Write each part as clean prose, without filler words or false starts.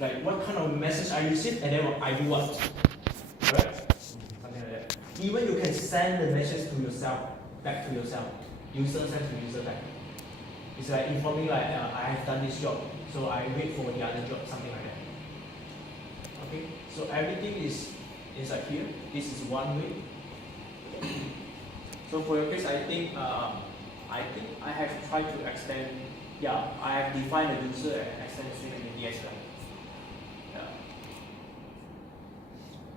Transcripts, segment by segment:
like what kind of message I receive, and then I do what, correct? Something like that. Even you can send the message to yourself, back to yourself. User send to user back. It's like informing like I have done this job, so I wait for the other job, something like that. Okay, so everything is inside here. This is one way. So for your case, I think I have tried to extend. Yeah, I have defined the user and extend the stream in the as well. Yeah.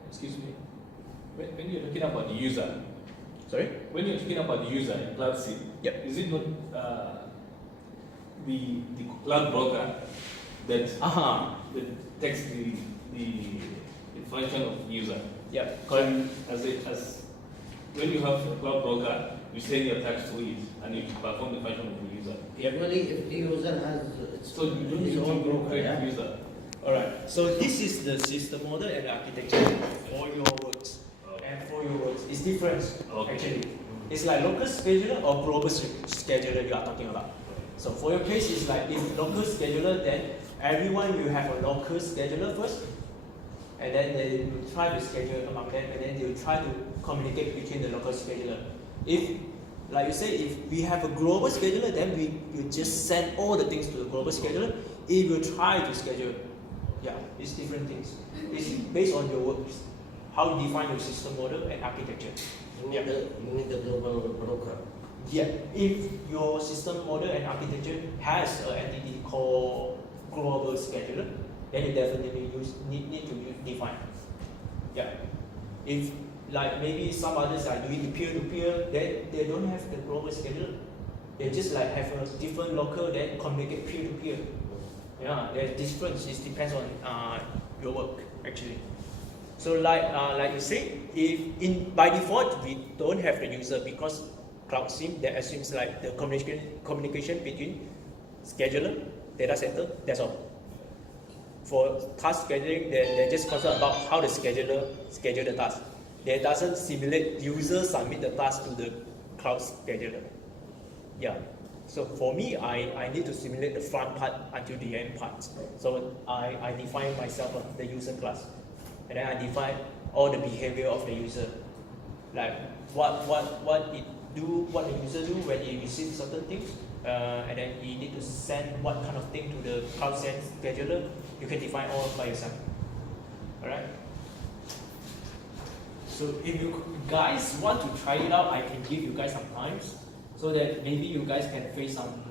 Excuse me. When you're talking about the user, Sorry? when you're talking about the user in CloudSim, Yep. is it not the cloud broker that that takes the function of user? Yeah, correct. As when you have a cloud broker, you send your tags to it and it perform the function of the user. Usually, if the user has So you don't need his own to broker, create yeah? a user. Alright, so this is the system model and the architecture for your works. And for your works, it's different actually. It's like local scheduler or global scheduler you are talking about. So for your case, it's like if local scheduler, then everyone will have a local scheduler first, and then they will try to schedule among them, and then they will try to communicate between the local scheduler. If, like you say, if we have a global scheduler, then we will just send all the things to the global scheduler. It will try to schedule. Yeah, it's different things. It's based on your works, how you define your system model and architecture. You need the global broker. Yeah, if your system model and architecture has an entity called global scheduler, then you definitely need to define. Yeah. If like maybe some others are doing the peer-to-peer, then they don't have the global scheduler. They just like have a different local, then communicate peer-to-peer. Yeah, there's difference. It depends on your work actually. So like you say, if by default we don't have the user because CloudSim that assumes like the communication between scheduler, data center. That's all. For task scheduling, they're just concerned about how the scheduler schedule the task. They doesn't simulate user submit the task to the cloud scheduler. Yeah. So for me, I need to simulate the front part until the end part. So I define myself the user class, and then I define all the behavior of the user, like what it do, what the user do when he receives certain things, and then you need to send what kind of thing to the CloudSim scheduler. You can define all by yourself. All right. So if you guys want to try it out, I can give you guys some times, so that maybe you guys can face some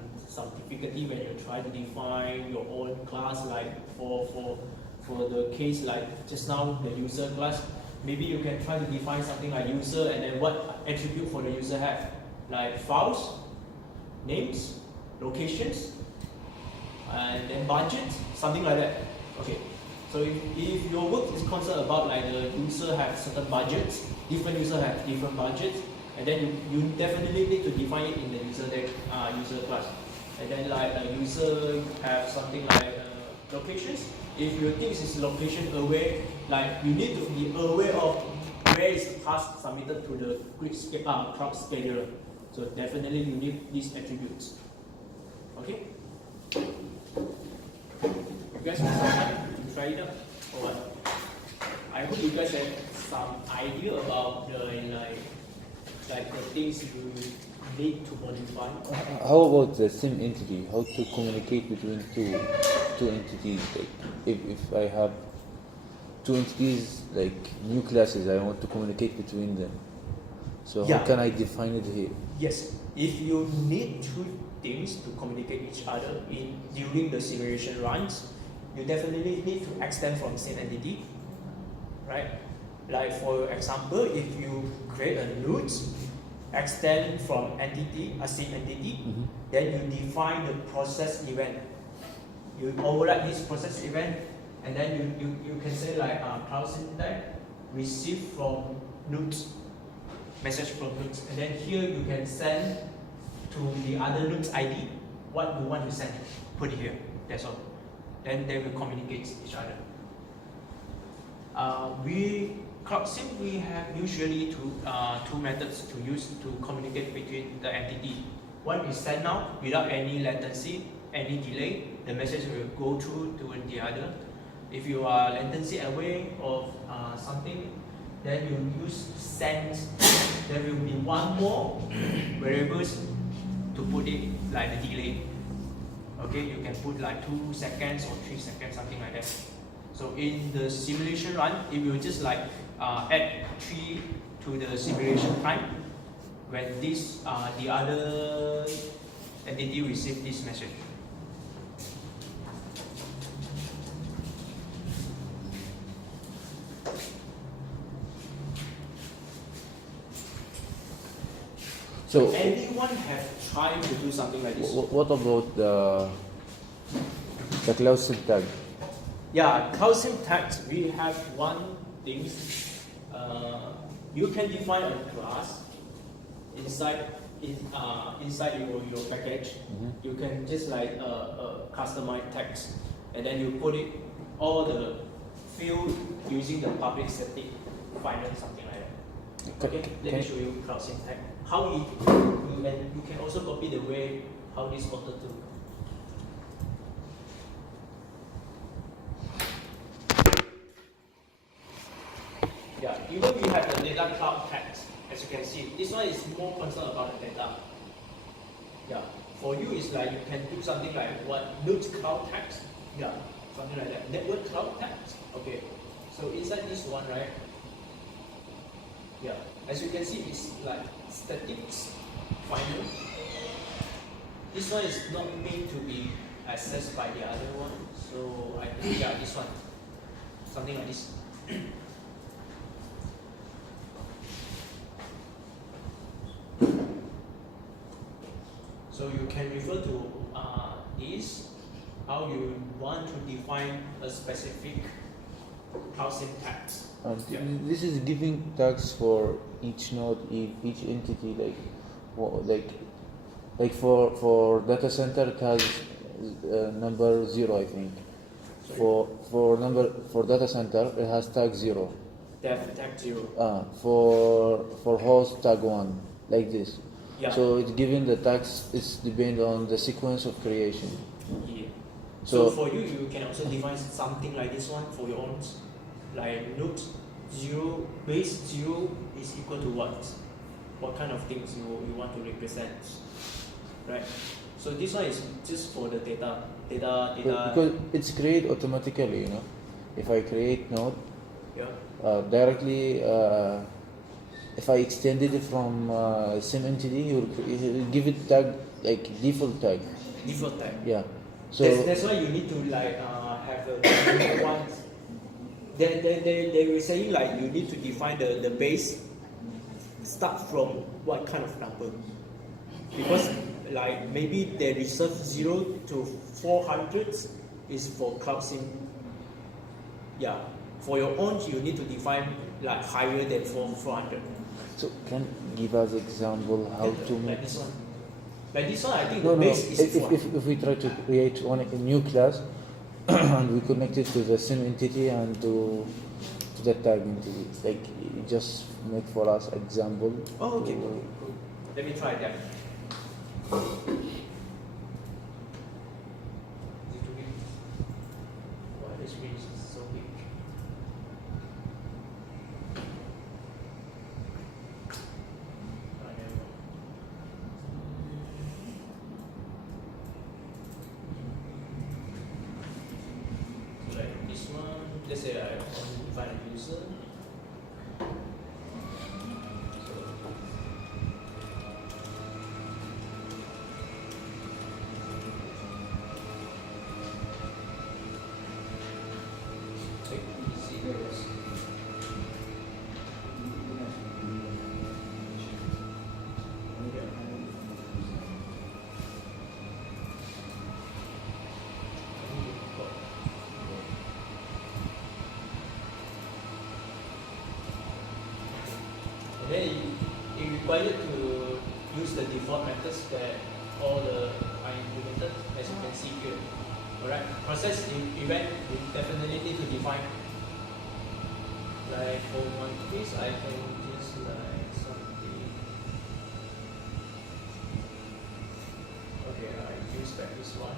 difficulty when you try to define your own class, like for the case like just now the user class. Maybe you can try to define something like user and then what attribute for the user have, like files, names, locations, and then budget, something like that. Okay. So if your work is concerned about like the user have certain budgets, different user have different budgets, and then you definitely need to define it in the user class. And then like a user have something like locations. If your things is location aware, like you need to be aware of where is the task submitted to the cloud scheduler. So definitely you need these attributes. Okay? You guys want to try it out or what? I hope you guys have some idea about the like the things you need to modify. How about the same entity? How to communicate between two entities? Like if I have two entities, like new classes, I want to communicate between them. So how can I define it here? Yes, if you need two things to communicate each other during the simulation runs, you definitely need to extend from the same entity, right? Like for example, if you create a node, extend from entity, a same entity, then you define the process event. You override this process event, and then you can say like CloudSim receive from nodes, message from nodes, and then here you can send to the other node's ID what you want to send. Put it here. That's all. Then they will communicate each other. CloudSim, we have usually two methods to use to communicate between the entity. One is send now without any latency, any delay. The message will go through to the other. If you are latency away of something, then you use send. There will be one more variables to put it like the delay. Okay, you can put like 2 seconds or 3 seconds, something like that. So in the simulation run, it will just like add 3 to the simulation time when this the other entity receive this message. So Anyone have tried to do something like this? what about the CloudSim tag? Yeah, CloudSim tags, we have one thing. You can define a class inside your package. You can just like customize text, and then you put it all the field using the public static final, something like that. Okay, let me show you CloudSim tag. How you can also copy the way how this auto do. Yeah, even we have the data cloud tags, as you can see, this one is more concerned about the data. Yeah, for you it's like you can do something like what node cloud tags. Yeah, something like that. Network cloud tags. Okay, so inside this one, right? Yeah, as you can see, it's like statics final. This one is not meant to be accessed by the other one, so I think yeah, this one, something like this. So you can refer to this, how you want to define a specific CloudSim tags. Yeah. This is giving tags for each node, each entity, like for data center it has number 0, I think. Sorry? For data center it has tag 0. Def tag 0. For host tag 1, like this. Yeah. So it's giving the tags, it's depend on the sequence of creation. Yeah. So So for you, you can also define something like this one for your own, like node 0, base 0 is equal to what? What kind of things you want to represent, right? So this one is just for the data. because it's created automatically, you know. If I create node, Yeah. directly, if I extended it from sim entity, you'll give it tag like default tag. Default tag. Yeah. So That's why you need to like have a one. They were saying like you need to define the base start from what kind of number, because like maybe they reserve 0 to 400 is for CloudSim. Yeah, for your own you need to define like higher than 400. so can you give us example how to Like make? this one. Like this one, I think No, the no. base is one. If we try to create a new class and we connect it to the sim entity and to the tag entity, like just make for us example. Oh, okay, to- cool. Let me try that. Is it too big? Why the screen is so big? I never know. So like this one, let's say I want to define a user. Take it easy. And then it required to use the default methods that all the are implemented, as you can see here. Alright, process event you definitely need to define. Like for one case, I can just like something. Okay, I use back this one.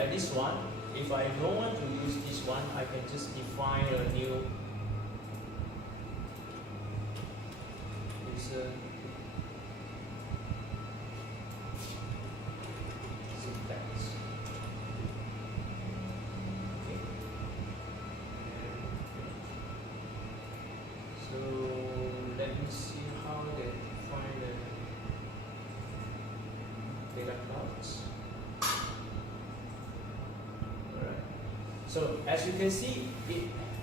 like this one, if I don't want to use this one, I can just define a new user syntax. Okay. So let me see how they define the data clouds. Alright. So as you can see, it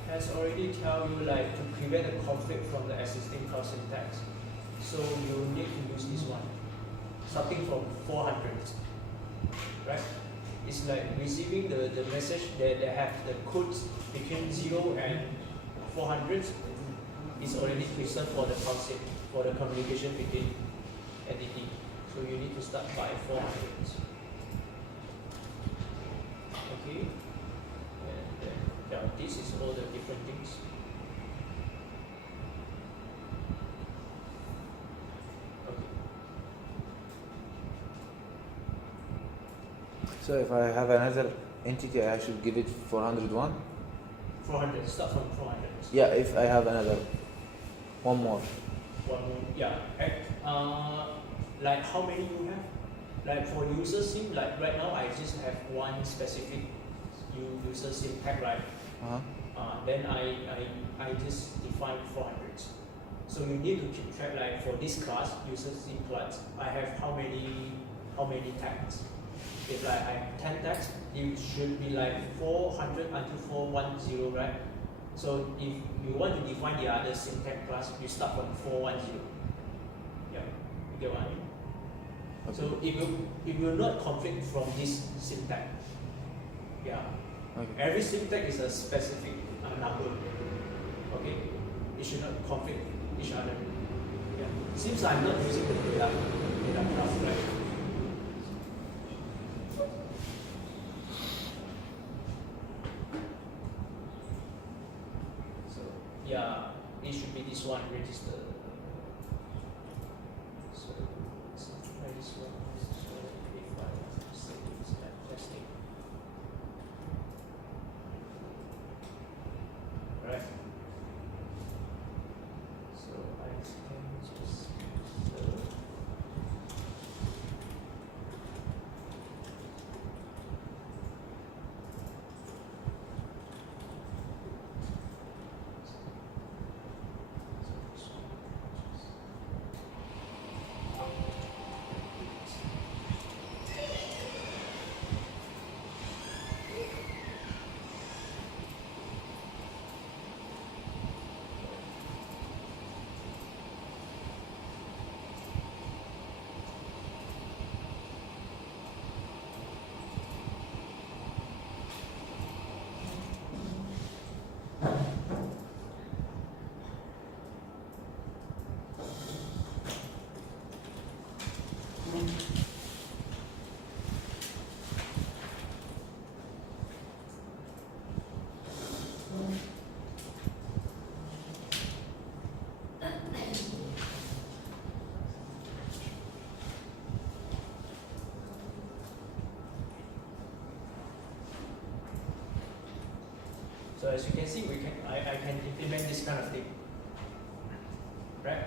has already tell you like to prevent a conflict from the existing cloud syntax. So you need to use this one, starting from 400. Right? It's like receiving the message that they have the codes between 0 and 400 is already preserved for the concept, for the communication between entity. So you need to start by 400. Okay? And then, yeah, this is all the different things. Okay. So if I have another entity, I should give it 401? 400, start from 400. Yeah, if I have another, one more. One more, yeah. Like how many you have? Like for user sim, like right now I just have one specific user sim tag, right? Then I just define 400. So you need to keep track, like for this class, user sim class, I have how many tags. If like I have 10 tags, it should be like 400 until 410, right? So if you want to define the other syntax class, you start from 410. Yeah, you get what I mean? Okay. So if you not conflict from this syntax, yeah, Okay. every syntax is a specific number. Okay, it should not conflict each other. Yeah, seems I'm not using the data class, right? Yeah, it should be this one, register. So, try this one. So, if I say it's like testing. Right? So, I can just So as you can see, I can implement this kind of thing, right?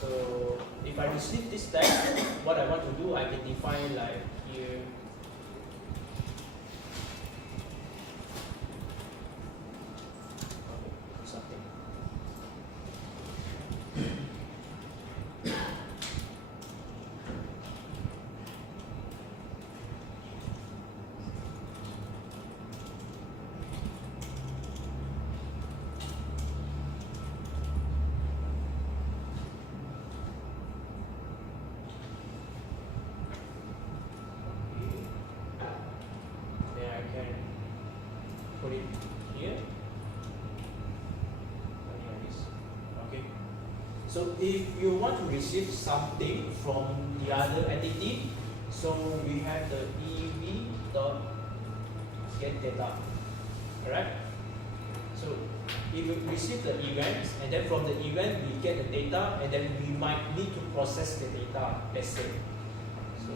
So if I receive this text, what I want to do, I can define like here. Something. Put it here. Here it is. Okay. So if you want to receive something from the other entity, so we have the ev dot get data. Correct? So if you receive the events, and then from the event we get the data, and then we might need to process the data, let's say. So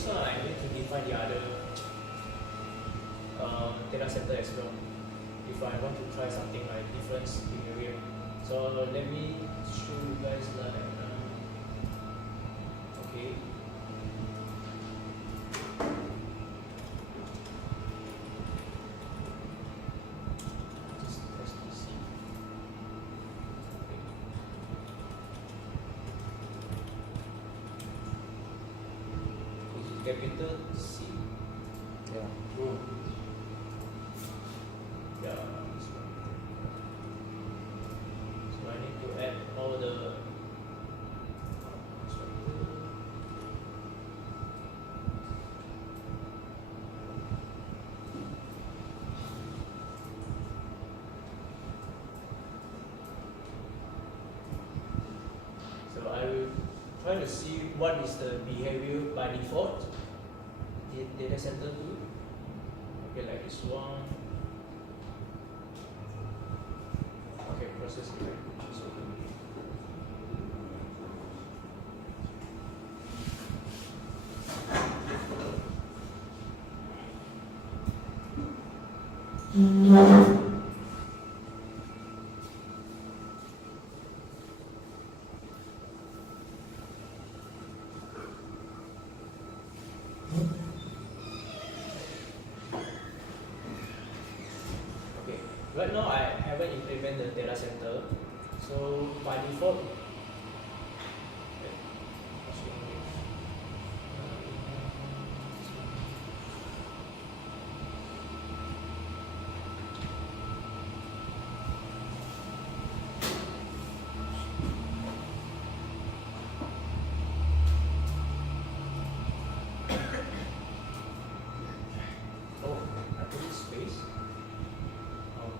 this one I need to define the other data center as well. If I want to try something like different behavior. So let me show you guys like okay. Just press this. Okay. Capital C. Yeah. Yeah. So I need to add all the so I will try to see what is the behavior by default data center do. Okay, like this one. Okay, process language is open. Okay, right now I haven't implemented the data center, so by default, oh, I put in space. Oh.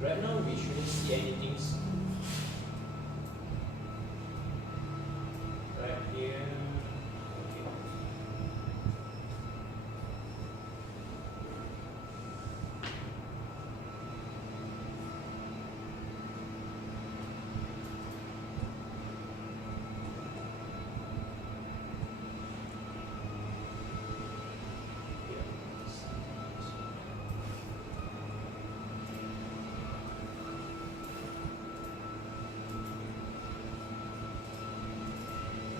Right now we shouldn't see anything. Right here. Okay.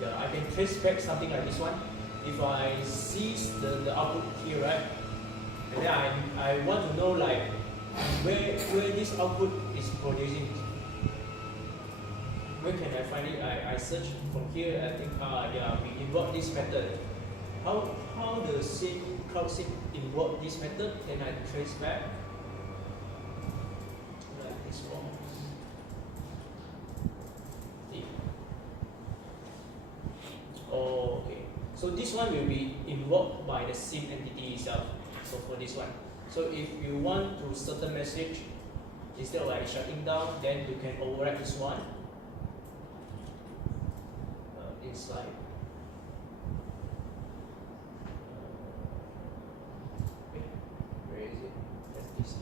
Yeah, I can trace back something like this one. If I seize the output here, right? And then I want to know like where this output is producing. Where can I find it? I search from here. I think yeah, we invoke this method. How the CloudSim invoke this method? Can I trace back? Like this one. See. Oh, okay. So this one will be invoked by the SIM entity itself. So for this one. So if you want to certain message, instead of like shutting down, then you can override this one. Inside. Okay. Where is it? FTC.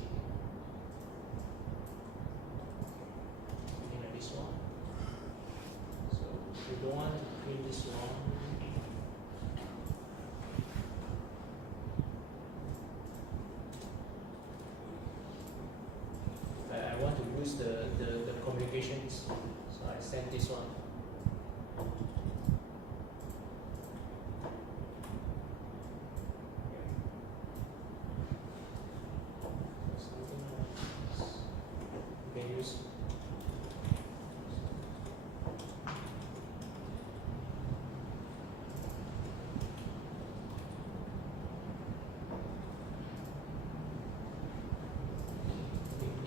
Looking at this one. So we don't want to print this one. I want to use the communications. So I send this one.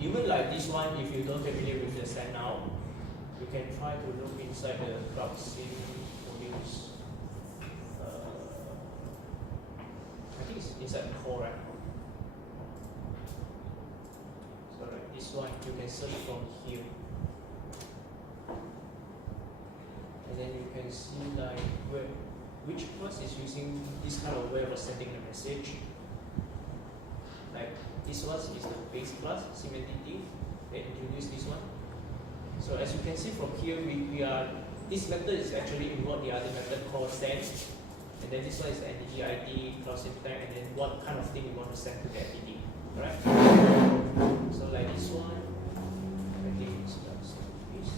Even like this one, if you don't familiar with the set now, you can try to look inside the CloudSim modules. I think it's inside the core, right? So like this one, you can search from here. And then you can see like which class is using this kind of way of sending the message. Like this one is the base class, SIM entity. They introduce this one. So as you can see from here, we are, this method is actually involved the other method called send. And then this one is the entity ID, CloudSim tag, and then what kind of thing you want to send to the entity. Alright? So like this one, I think it's just this.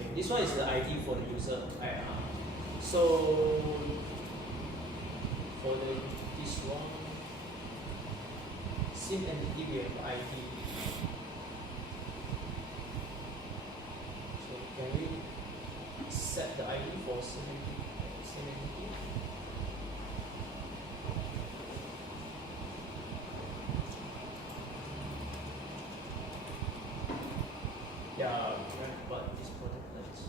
Okay, this one is the ID for the user. So for this one, SIM entity we have ID. So can we set the ID for SIM entity? Yeah, right, but this product lens.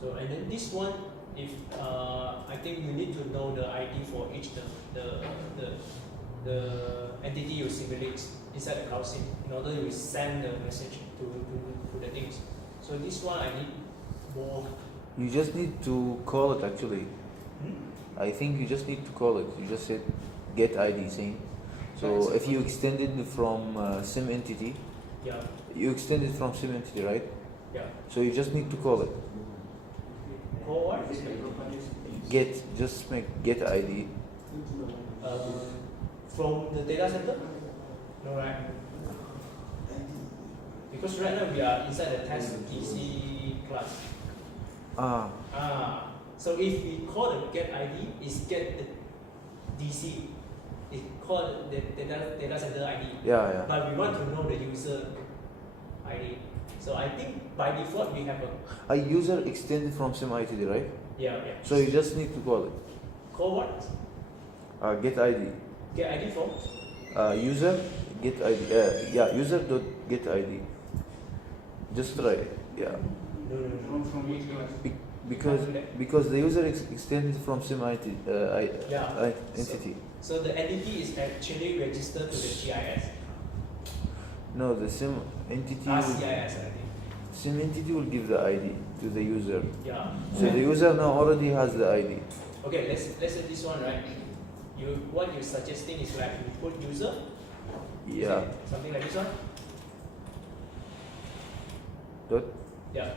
So and then this one, if I think you need to know the ID for each the entity you simulate inside the CloudSim in order to send the message to the things. So this one I need more. You just need to call it actually. I think you just need to call it. You just said get ID same. So if you extend it from SIM entity, Yeah, you extend it from SIM entity, right? yeah. So you just need to call it. Call what? Get, just make get ID. From the data center? No, right? Because right now we are inside the test DC class. So if we call the get ID, it's get the DC. It's called the data center ID. Yeah. But we want to know the user ID. So I think by default we have a A user extended from SIM ID, right? yeah. So you just need to call it. Call what? Get ID. Get ID from? User get ID. Yeah, user dot get ID. Just try it. Yeah. No. Because the user extended from SIM ID, Yeah. entity. So the entity is actually registered to the GIS. No, the SIM entity. CIS, I think. SIM entity will give the ID to the user. Yeah. So the user now already has the ID. Okay, let's say this one, right? What you're suggesting is like you put user. Yeah. Something like this one. Dot. Yeah.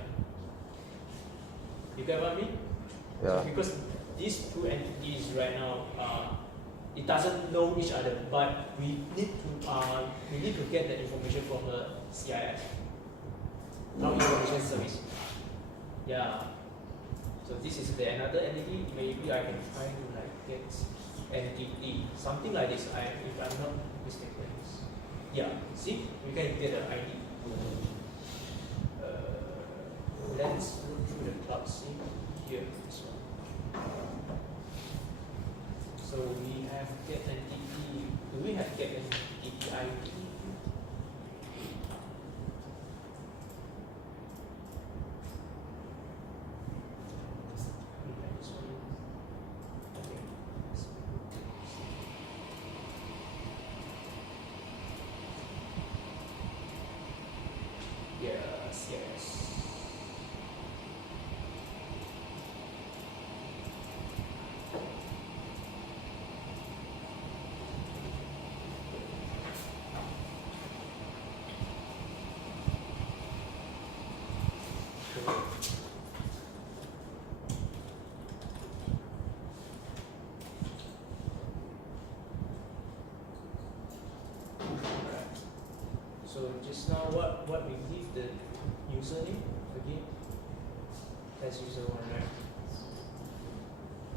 You get what I mean? Yeah. So because these two entities right now, it doesn't know each other, but we need to get the information from the CIS, not information service. Yeah. So this is the another entity. Maybe I can try to like get entity something like this. If I'm not mistaken. Yeah. See, we can get the ID. Let's go through the CloudSim here. This one. So we have get entity. Do we have get entity ID? This one. Okay. Yes. So just now what we give the username again? That's user one, right?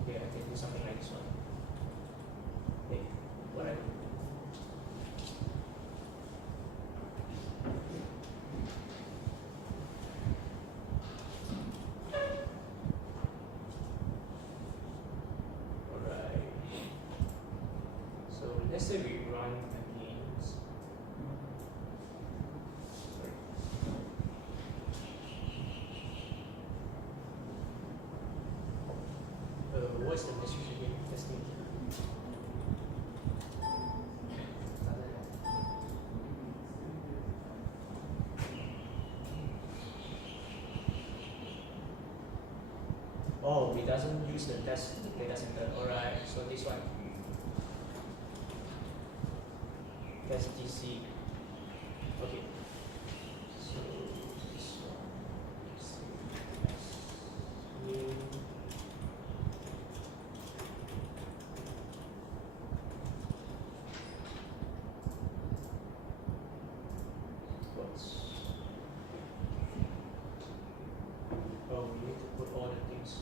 Okay, I can do something like this one. Okay, whatever. Alright. So let's say we run again. Sorry. Oh, we doesn't use the test data center. Alright, so this one. Test DC. Okay. So this one is new. What's oh, we need to put all the things.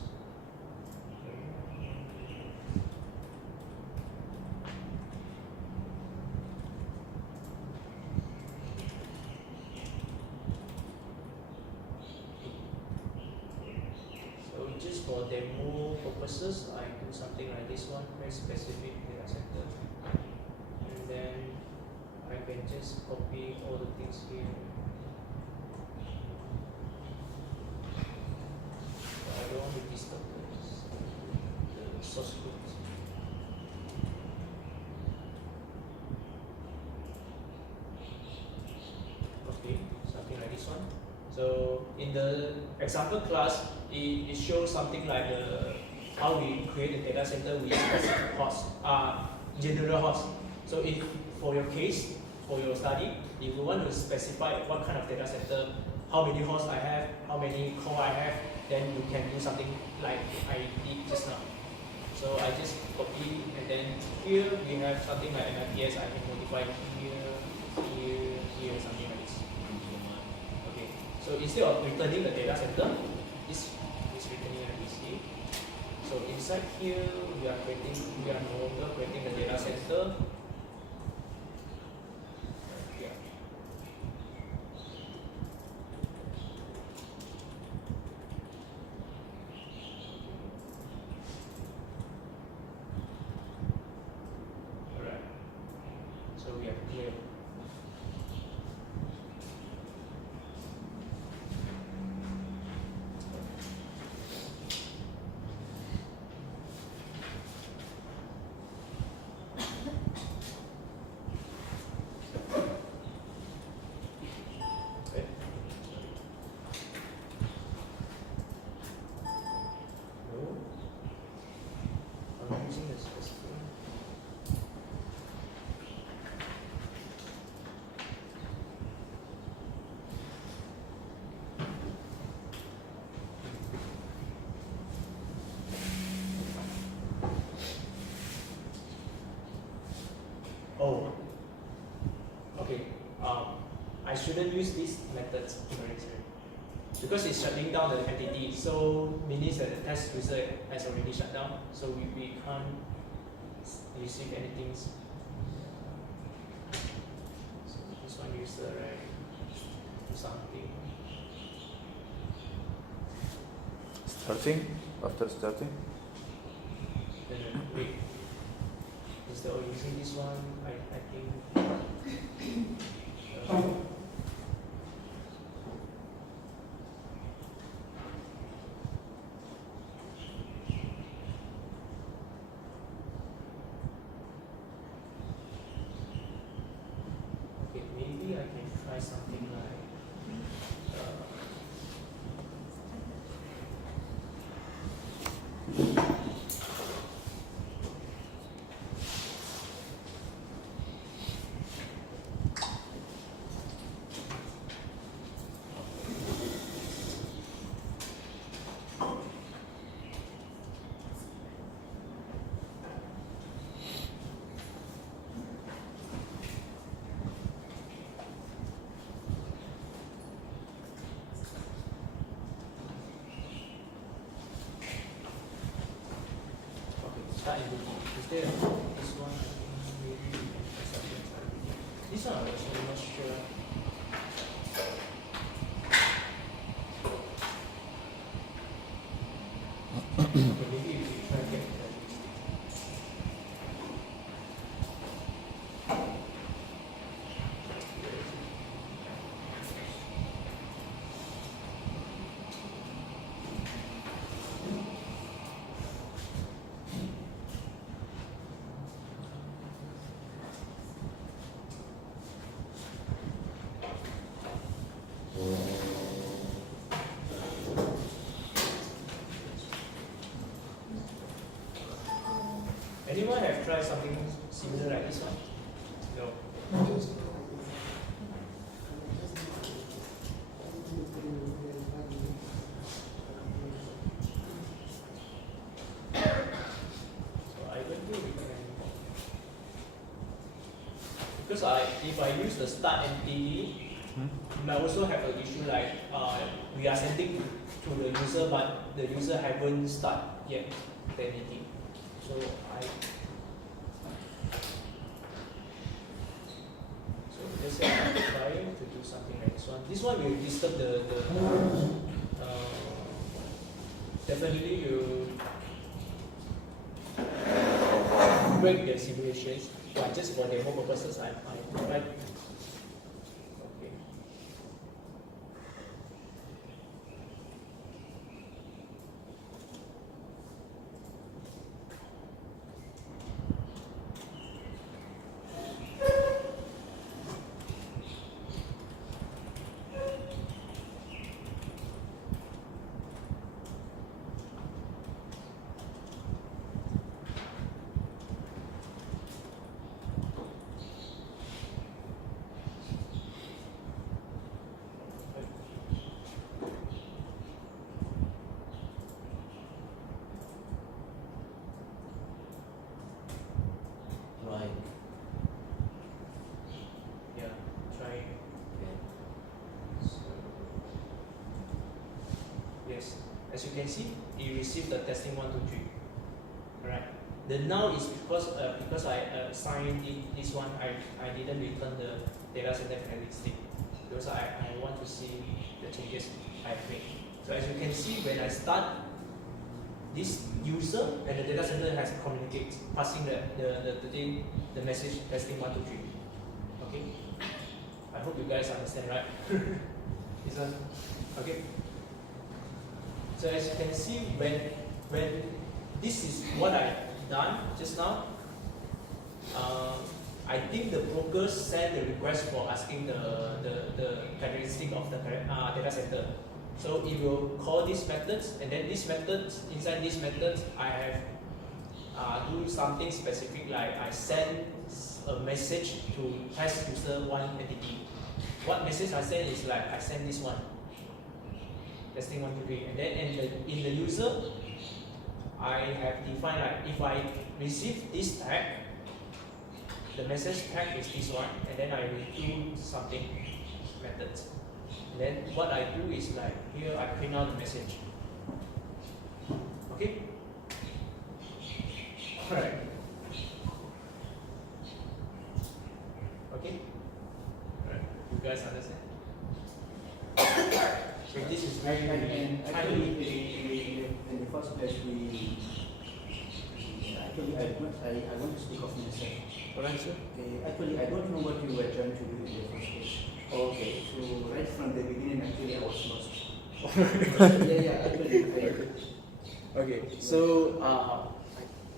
So just for demo purposes, I do something like this one, very specific data center. And then I can just copy all the things here. I don't want to disturb the source code. Okay, something like this one. So in the example class, it shows something like how we create a data center with specific host, general host. So if for your case, for your study, if you want to specify what kind of data center, how many hosts I have, how many core I have, then you can do something like I did just now. So I just copy, and then here we have something like an IPS. I can modify here, something like this. Okay. So instead of returning the data center, this is returning an PC. So inside here, we are no longer creating the data center. Yeah. Alright. So we have clear. Okay. No. I'm using the specific. Oh, okay. I shouldn't use these methods because it's shutting down the entity. So means that the test result has already shut down. So we can't receive anything. So this one user right, something. Starting? After starting? Then wait. Instead of using this one, I think. Okay, maybe I can try something like. Start in instead of this one, I think maybe we can try something like this one. I'm actually not sure. Okay, maybe if we try get the because if I use the start entity, you might also have an issue like we are sending to the user, but the user haven't start yet the entity. So let's say I'm trying to do something like this one. This one will disturb the definitely you break the simulations. But just for demo purposes, I provide. Okay. Right. Yeah, try. Okay. So, yes, as you can see, you received the testing 1, 2, 3. Alright. The now is because I assigned this one, I didn't return the data center characteristic because I want to see the changes I've made. So as you can see, when I start this user and the data center has communicated, passing the message testing 1, 2, 3. Okay. I hope you guys understand, right? This one. Okay. So as you can see, when this is what I've done just now, I think the brokers sent the request for asking the characteristic of the data center. So it will call these methods, and then these methods, inside these methods, I have do something specific, like I send a message to test user 1 entity. What message I send is like I send this one, testing 1, 2, 3, and then in the user, I have defined like if I receive this tag, the message tag is this one, and then I return something methods. And then what I do is like here I print out the message. Okay? Alright. Okay? Alright. You guys understand? So this is very Actually, in the first place, I want to speak of myself. Alright, sir. Actually, I don't know what you were trying to do in the first place. Okay. So right from the beginning, actually, I was lost. Actually. Okay. So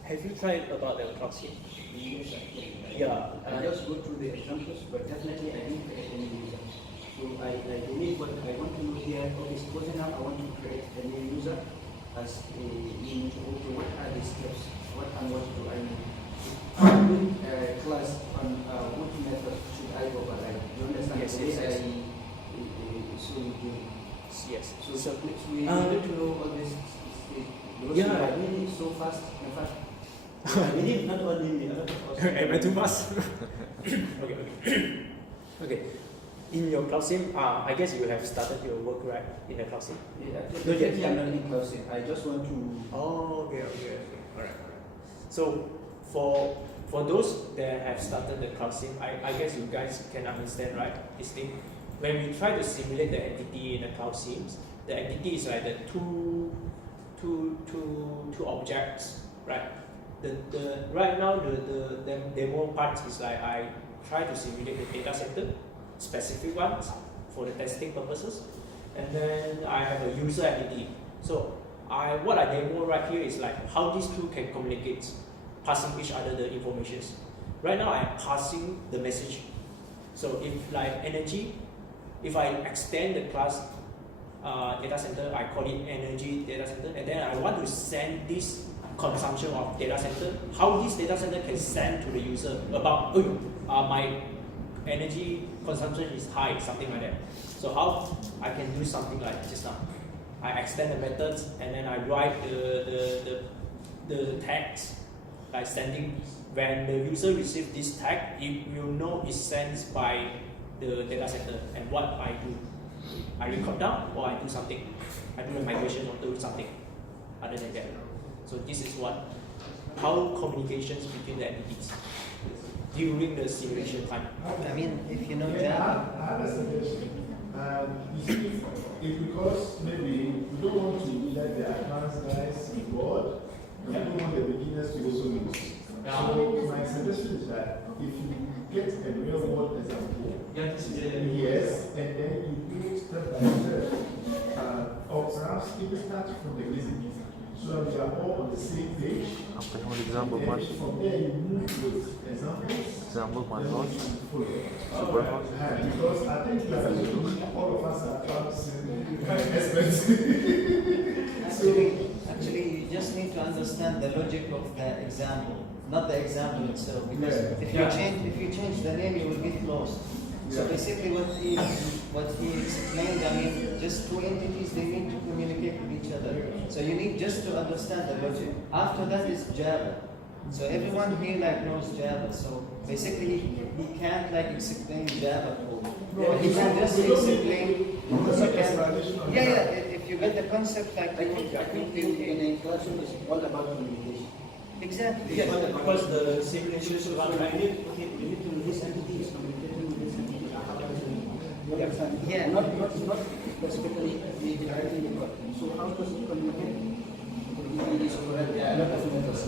have you tried about the CloudSim? Yes, actually. Yeah. I just go through the examples, but definitely I didn't create any user. So I believe what I want to do here, okay, suppose now I want to create a new user as a new user. Okay, what are the steps? What do I need? Doing a class on what method should I override? You understand? Yes, the yes, way yes. so we do. Yes. So please, we need to know all this. Because Yeah. we are really so fast. In fact, I believe not only me, a lot of us. Am I too fast? Okay. Okay. In your CloudSim, I guess you have started your work, right? In the CloudSim? Yeah, No, yet. I'm not in CloudSim. I just want to. Oh, okay. Alright. So for those that have started the CloudSim, I guess you guys can understand, right? This thing. When we try to simulate the entity in the CloudSims, the entity is like the two objects, right? The right now the demo part is like I try to simulate the data center, specific ones for the testing purposes, and then I have a user entity. So what I demo right here is like how these two can communicate, passing each other the informations. Right now I'm passing the message. So if like energy, if I extend the class data center, I call it energy data center, and then I want to send this consumption of data center, how this data center can send to the user about my energy consumption is high, something like that. So how I can do something like just now. I extend the methods and then I write the tags like sending, when the user receives this tag, it will know it's sent by the data center and what I do. I record down or I do something. I do the migration or do something other than that. So this is how communications between the entities during the simulation time. I mean, if you know Yeah, Java, I have a suggestion. You see, if because maybe we don't want to let the advanced guys be bored, and we don't want the beginners to also lose. So my suggestion is that if you get a real world example, yes, and then you do it step by step, or perhaps even start from the beginning, so that we are all on the same page. Okay, one And example, then from there you move with examples. example, my Then house. you follow. Super. Because I think that all of us are CloudSim experts. actually, you just need to understand the logic of the example, not the example itself. Because Yeah. if you change the name, you will get lost. So Yeah. basically, what he explained, I mean, just two entities, they need to communicate with each other. So you need just to understand the logic. After that is Java. So everyone here like knows Java. So basically, he can't like explain Java code. He can just explain. Yeah. If you get the concept, like I think in a classroom is all about communication. exactly. Yes, because the simulation run We need to this entity is communicating with this entity. You understand? Yeah. Not specifically the directly the code. So how does it communicate? It is correct. There are a lot of methods.